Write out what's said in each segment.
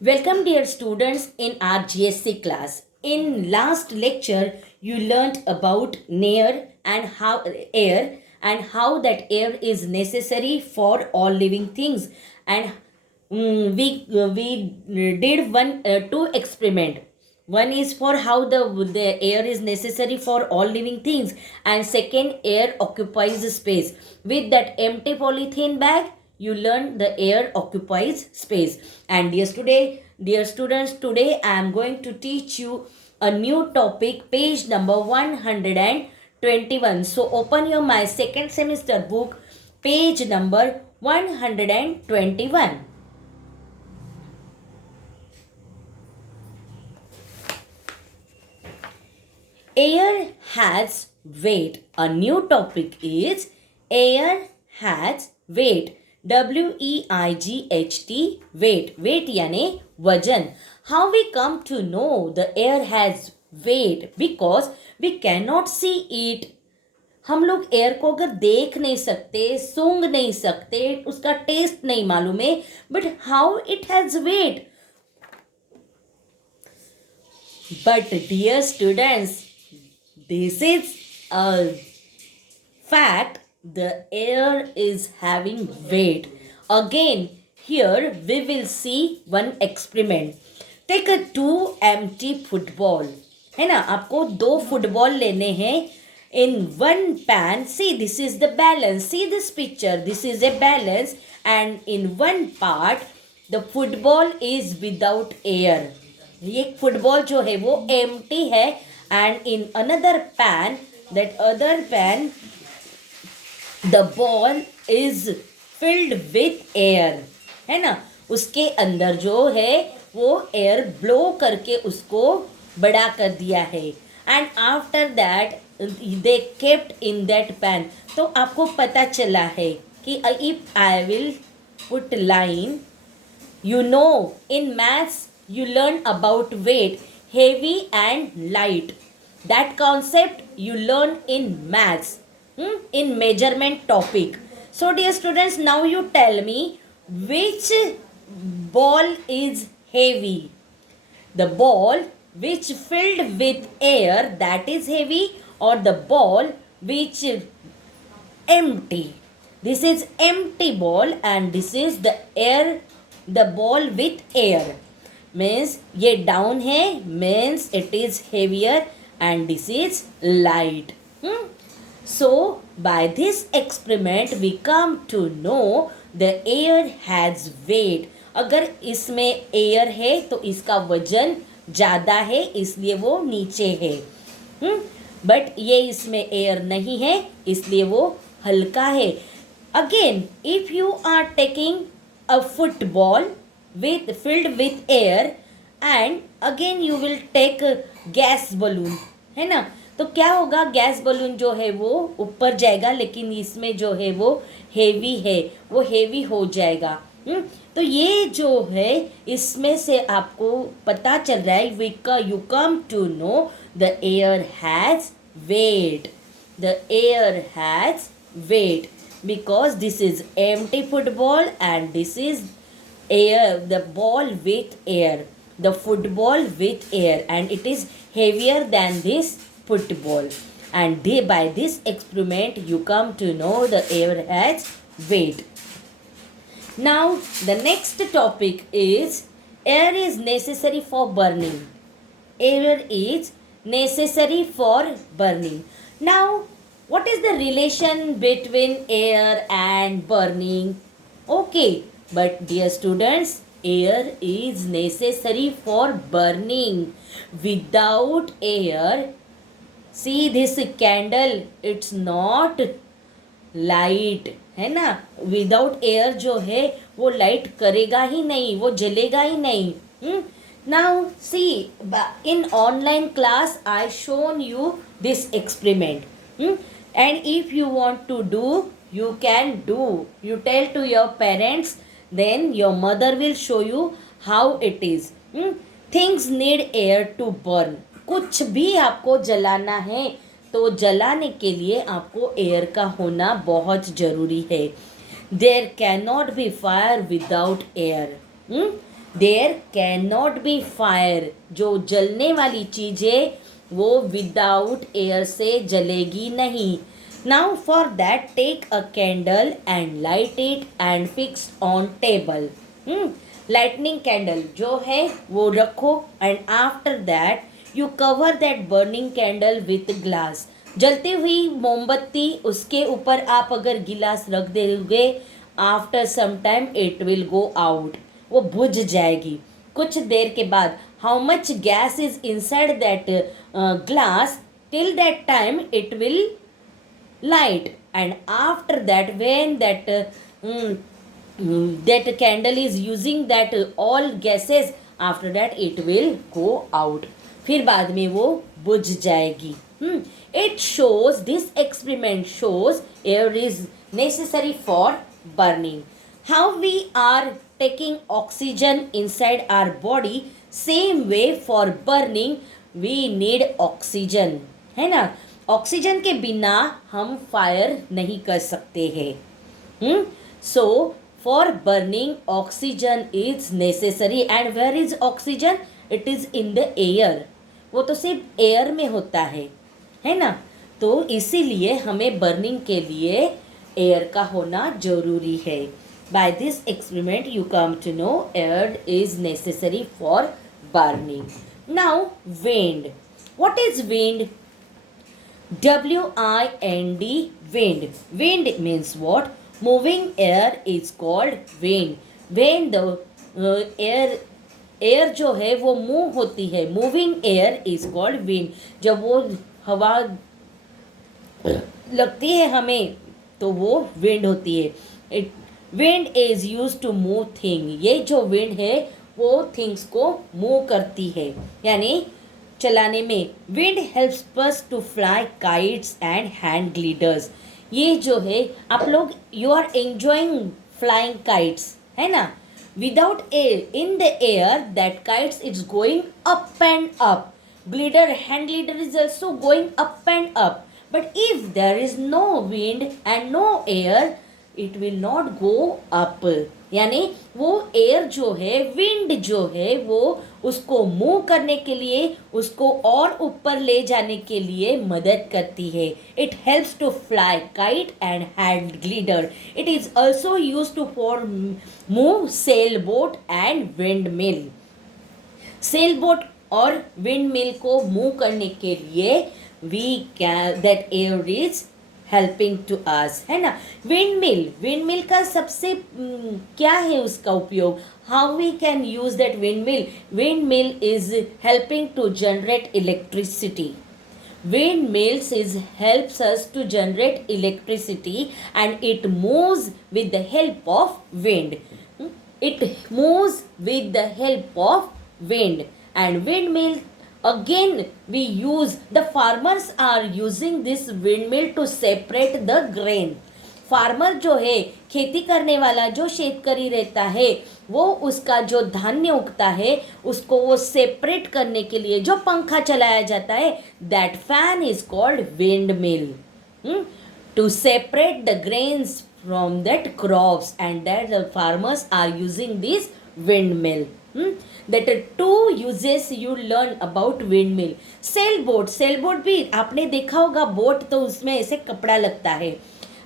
Welcome dear students in our GSC class. In last lecture you learnt about air and how that air is necessary for all living things, and we did two experiment. One is for how the air is necessary for all living things, and second, air occupies space. With that empty polythene bag you learn the air occupies space. And dear students, today I am going to teach you a new topic, page number 121. So open your my second semester book, page number 121. Air has weight. A new topic is air has weight. WEIGHT, weight. Weight यानी वजन. How we come to know the air has weight? Because we cannot see it. हम लोग air को अगर देख नहीं सकते, सूंघ नहीं सकते, उसका टेस्ट नहीं मालूम है, but how it has weight. But dear students, this is a fact. The air is having weight. Again, here we will see one experiment. Take a 2 empty football. है ना, आपको 2 फुटबॉल लेने हैं. In one pan, see this is the balance. See this picture. This is a balance, and in one part the football is without air. ये football जो है वो empty है, and in another pan, that other pan, the ball is filled with air. है ना, उसके अंदर जो है वो एयर ब्लो करके उसको बड़ा कर दिया है. And after that they kept in that pan. तो आपको पता चला है कि if I will put line, you know, in maths you learn about weight, heavy and light. That concept you learn in maths, in measurement topic. So dear students, now you tell me which ball is heavy. The ball which filled with air, that is heavy, or the ball which empty. This is empty ball and this is the air, the ball with air. Means ये down है, means it is heavier, and this is light. So by this experiment we come to know the air has weight. अगर इसमें air है तो इसका वजन ज़्यादा है, इसलिए वो नीचे है. बट ये इसमें एयर नहीं है, इसलिए वो हल्का है. Again, if you are taking a football with filled with air, and again you will take gas balloon, है ना, तो क्या होगा, गैस बलून जो है वो ऊपर जाएगा, लेकिन इसमें जो है वो हेवी है, वो हेवी हो जाएगा. तो ये जो है इसमें से आपको पता चल रहा है, you come to know the air has weight. The air has weight because this is empty football and this is air, the ball with air, the football with air, and it is heavier than this football. And by this experiment you come to know the air has weight. Now the next topic is air is necessary for burning. Air is necessary for burning. Now what is the relation between air and burning? Okay, but dear students, air is necessary for burning. Without air, see this candle, it's not light, है ना. Without air जो है वो light करेगा ही नहीं, वो जलेगा ही नहीं. Now see, in online class I shown you this experiment, and if you want to do, you can do. You tell to your parents, then your mother will show you how it is. Things need air to burn. कुछ भी आपको जलाना है तो जलाने के लिए आपको एयर का होना बहुत ज़रूरी है. There cannot be fire without air. There can not be fire, जो जलने वाली चीज़ है वो विदाउट एयर से जलेगी नहीं. Now for that take a candle and light it and fix on table. Lighting candle जो है वो रखो and after that you cover that burning candle with glass. जलती हुई मोमबत्ती उसके ऊपर आप अगर गिलास रख दोगे, after some time it will go out, वो बुझ जाएगी कुछ देर के बाद. How much gas is inside that glass, till that time it will light, and after that when that candle is using that all gases, after that it will go out, फिर बाद में वो बुझ जाएगी. It shows, this experiment shows air is necessary for burning. How we are taking oxygen inside our body, same way for burning we need oxygen, है ना. Oxygen के बिना हम फायर नहीं कर सकते हैं. So for burning oxygen is necessary. And where is oxygen? It is in the air. वो तो सिर्फ एयर में होता है ना. तो इसीलिए हमें बर्निंग के लिए एयर का होना जरूरी है. By this experiment you come to know air is necessary for burning. Now wind. What is wind? wind. Wind means what? Moving air is called wind. When the air जो है वो move होती है, moving air is called wind. जब वो हवा लगती है हमें तो वो wind होती है. Wind is used to move thing. ये जो wind है वो things को move करती है, यानी चलाने में. Wind helps us to fly kites and hand gliders. ये जो है आप लोग you are enjoying flying kites, है ना. Without air, in the air that kites it's going up and up. Glider, hand glider is also going up and up. But if there is no wind and no air, it will not go up. यानी वो air जो है, wind जो है, वो उसको move करने के लिए, उसको और ऊपर ले जाने के लिए मदद करती है. It helps to fly kite and hand glider. It is also use to for move sailboat and windmill. Sailboat और विंड मिल को मूव करने के लिए we can that air is helping to us, है ना. Wind mill का सबसे क्या है उसका उपयोग? How we can use that wind mill is helping to generate electricity. Windmills is helps us to generate electricity, and it moves with the help of wind. It moves with the help of wind. And windmill again we use, the farmers are using this windmill to separate the grain. Farmer जो है, खेती करने वाला जो शेतकरी रहता है, वो उसका जो धान्य उगता है उसको वो सेपरेट करने के लिए जो पंखा चलाया जाता है, that fan is called wind mill. To separate the grains from that crops, and that the farmers are using this wind mill. That are two uses you learn about windmill. Sail boat भी आपने देखा होगा. Boat तो उसमें ऐसे कपड़ा लगता है,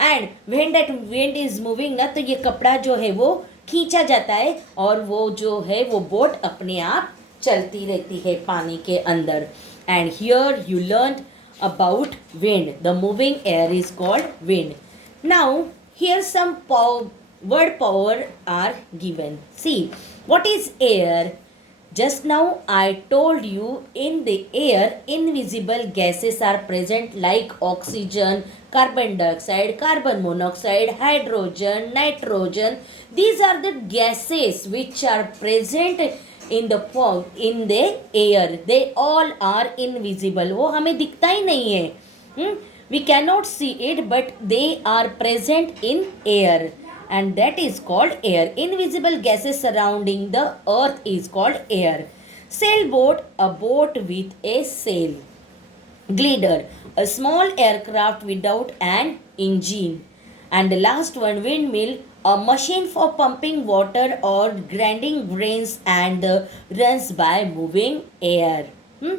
and when that wind is moving ना, तो ये कपड़ा जो है वो खींचा जाता है और वो जो है वो बोट अपने आप चलती रहती है पानी के अंदर. And here you learn about wind. The moving air is called wind. Now here some word power are given. See, what is air? Just now I told you, in the air invisible gases are present like oxygen, carbon dioxide, carbon monoxide, hydrogen, nitrogen. These are the gases which are present in the form in the air. They all are invisible. वो हमें दिखता ही नहीं है. We cannot see it, but they are present in air, and that is called air. Invisible gases surrounding the earth is called air. Sailboat, a boat with a sail. Glider, a small aircraft without an engine. And the last one, windmill, a machine for pumping water or grinding grains and runs by moving air. Hmm?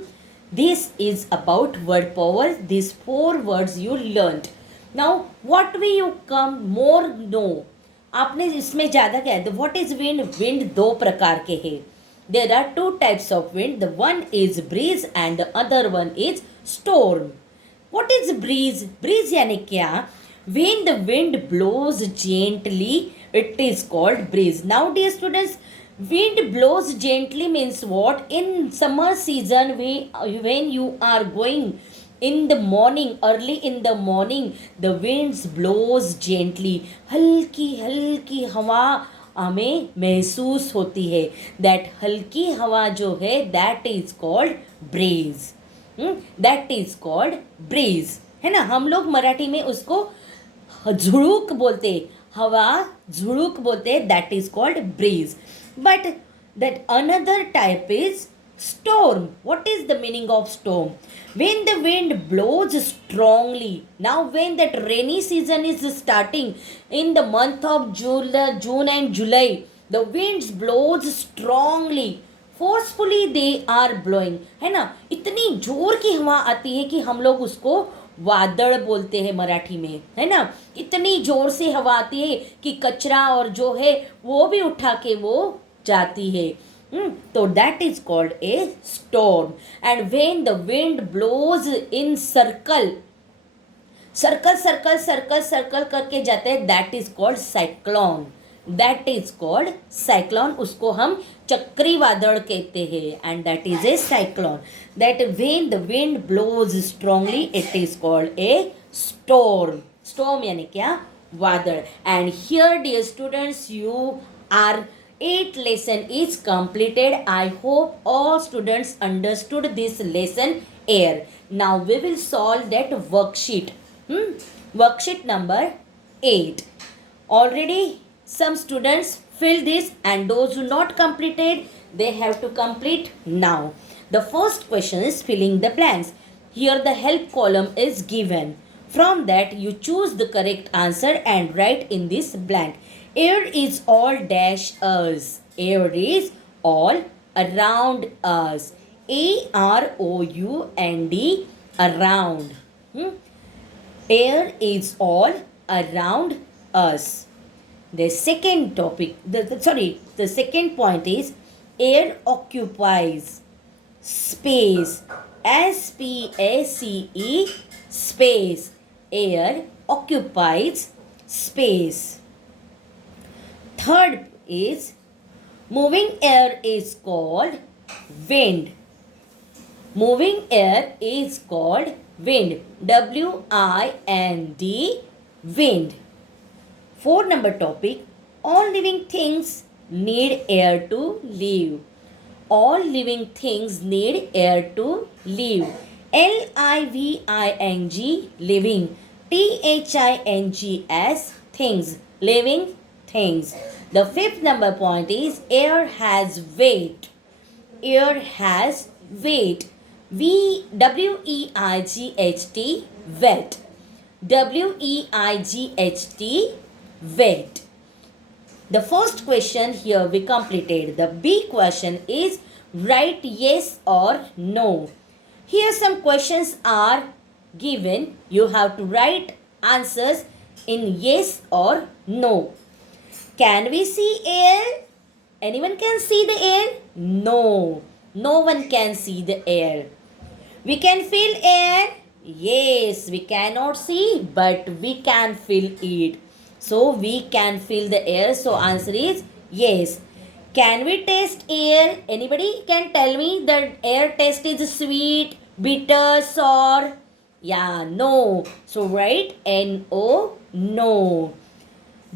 This is about word power. These 4 words you learned. Now, what will you come more know? आपने इसमें ज़्यादा क्या है? What is wind? Wind 2 प्रकार के हैं. There are 2 types of wind. The one is breeze and the other one is storm. What is breeze? Breeze यानी क्या? When the wind blows gently, it is called breeze. Now, dear students, wind blows gently means what? In summer season, when you are going in the morning, early in the morning, the winds blows gently. हल्की हल्की हवा हमें महसूस होती है. That हल्की हवा जो है that is called breeze. That is called breeze, है ना. हम लोग मराठी में उसको झुड़ूक बोलते, हवा झुड़ूक बोलते, that is called breeze. But that another type is storm. What is the meaning of storm? When the wind blows strongly. Now when that rainy season is starting in the month of June and July, the winds blows strongly, forcefully they are blowing, है ना. इतनी जोर की हवा आती है कि हम लोग उसको वादड़ बोलते हैं मराठी में, है ना. इतनी जोर से हवा आती है कि कचरा और जो है वो भी उठा के वो जाती है. So that is called a storm. And when the wind blows in circle करके जाते हैं, that is called cyclone. That is called cyclone. उसको हम चक्री वादड़ कहते हैं, and that is a cyclone. That when the wind blows strongly, it is called a storm. Storm यानी क्या? वादड़. And here, dear students, you are 8th lesson is completed. I hope all students understood this lesson here. Now we will solve that worksheet. Worksheet number 8. Already some students fill this, and those who not completed, they have to complete now. The first question is filling the blanks. Here the help column is given. From that you choose the correct answer and write in this blank. Air is all dash us. Air is all around us. AROUND, around. Air is all around us. The second topic, the second point is air occupies space. SPACE, space. Air occupies space. Third is moving air is called wind. Moving air is called wind. WIND, wind. 4 number topic, all living things need air to live. All living things need air to live. LIVING, living. THINGS, things, living things. The 5th number point is air has weight. Air has weight. WEIGHT, weight. WEIGHT, weight. The first question here we completed. The B question is write yes or no. Here some questions are given. You have to write answers in yes or no. Can we see air? Anyone can see the air? No. No one can see the air. We can feel air? Yes. We cannot see, but we can feel it. So we can feel the air. So answer is yes. Can we taste air? Anybody can tell me that air taste is sweet, bitter, sour? Yeah, no. So write NO, no.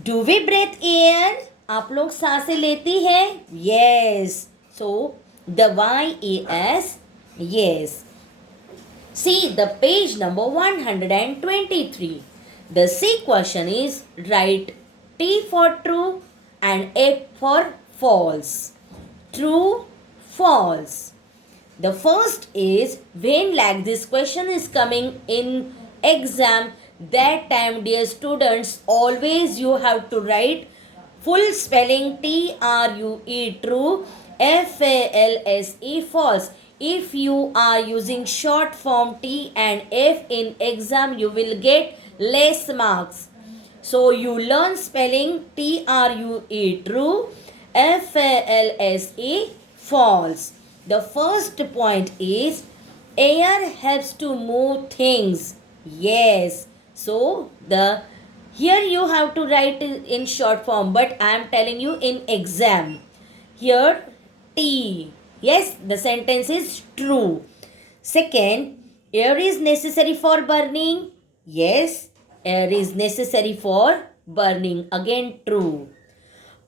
Do we breathe air? आप लोग सांसें लेती है? Yes. So the YES, yes. See the page number 123. The C question is write T for true and F for false. True, false. The first is when like this question is coming in exam, that time dear students always you have to write Full spelling TRUE, true. FALSE, false. If you are using short form T and F in exam, you will get less marks. So you learn spelling TRUE, true. FALSE, false. The first point is air helps to move things. Yes. So the here you have to write in short form, but I am telling you in exam. Here T. Yes, the sentence is true. Second, air is necessary for burning. Yes, air is necessary for burning. Again, true.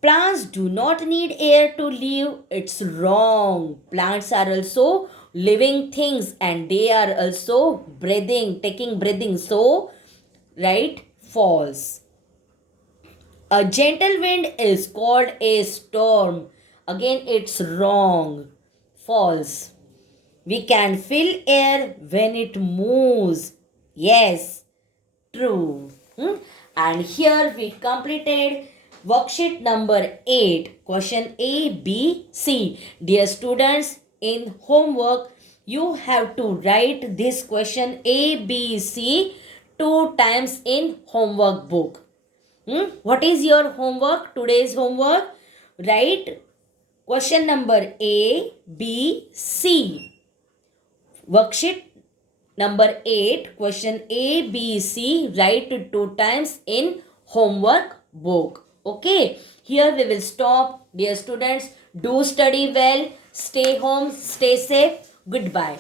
Plants do not need air to live. It's wrong. Plants are also living things and they are also breathing, taking breathing. So, right? False. A gentle wind is called a storm. Again, it's wrong. False. We can feel air when it moves. Yes, true. And here we completed worksheet number 8, question A, B, C. Dear students, in homework, you have to write this question A, B, C 2 times in homework book. What is your homework? Today's homework? Write question number A, B, C. Worksheet number 8, question A, B, C, write 2 times in homework book. Okay, here we will stop. Dear students, do study well, stay home, stay safe. Goodbye.